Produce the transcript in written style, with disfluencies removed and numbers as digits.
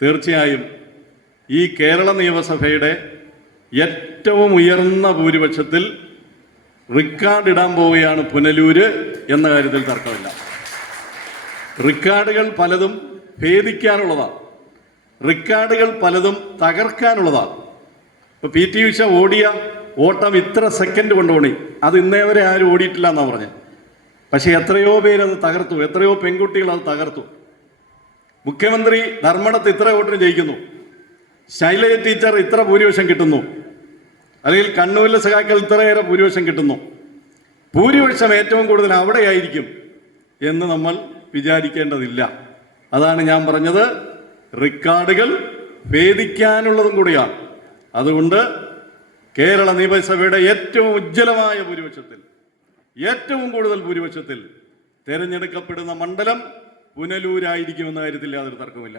തീർച്ചയായും ഈ കേരള നിയമസഭയുടെ ഏറ്റവും ഉയർന്ന ഭൂരിപക്ഷത്തിൽ റെക്കോർഡ് ഇടാൻ പോവുകയാണ് പുനലൂര് എന്ന കാര്യത്തിൽ തർക്കമില്ല. റെക്കോർഡുകൾ പലതും ഭേദിക്കാനുള്ളതാണ്, റെക്കോർഡുകൾ പലതും തകർക്കാനുള്ളതാണ്. ഇപ്പോൾ PT ഉഷ ഓടിയ ഓട്ടം ഇത്ര സെക്കൻഡ് കൊണ്ട് ഓടി, അത് ഇന്നേ വരെ ആരും ഓടിയിട്ടില്ല എന്നാണ് പറഞ്ഞത്. പക്ഷേ എത്രയോ പേരത് തകർത്തു, എത്രയോ പെൺകുട്ടികൾ അത് തകർത്തു. മുഖ്യമന്ത്രി ധർമ്മടത്ത് ഇത്ര വോട്ടിന് ജയിക്കുന്നു, ശൈലജ ടീച്ചർ ഇത്ര ഭൂരിപക്ഷം കിട്ടുന്നു, അല്ലെങ്കിൽ കണ്ണൂരിലെ സഖാക്കൾ ഇത്രയേറെ ഭൂരിപക്ഷം കിട്ടുന്നു. ഭൂരിപക്ഷം ഏറ്റവും കൂടുതൽ അവിടെയായിരിക്കും എന്ന് നമ്മൾ വിചാരിക്കേണ്ടതില്ല. അതാണ് ഞാൻ പറഞ്ഞത്, റെക്കോർഡുകൾ ഭേദിക്കാനുള്ളതും കൂടിയാണ്. അതുകൊണ്ട് കേരള നിയമസഭയുടെ ഏറ്റവും ഉജ്ജ്വലമായ ഭൂരിപക്ഷത്തിൽ, ഏറ്റവും കൂടുതൽ ഭൂരിപക്ഷത്തിൽ തിരഞ്ഞെടുക്കപ്പെടുന്ന മണ്ഡലം പുനലൂരായിരിക്കുമെന്ന കാര്യത്തിൽ യാതൊരു തർക്കമില്ല.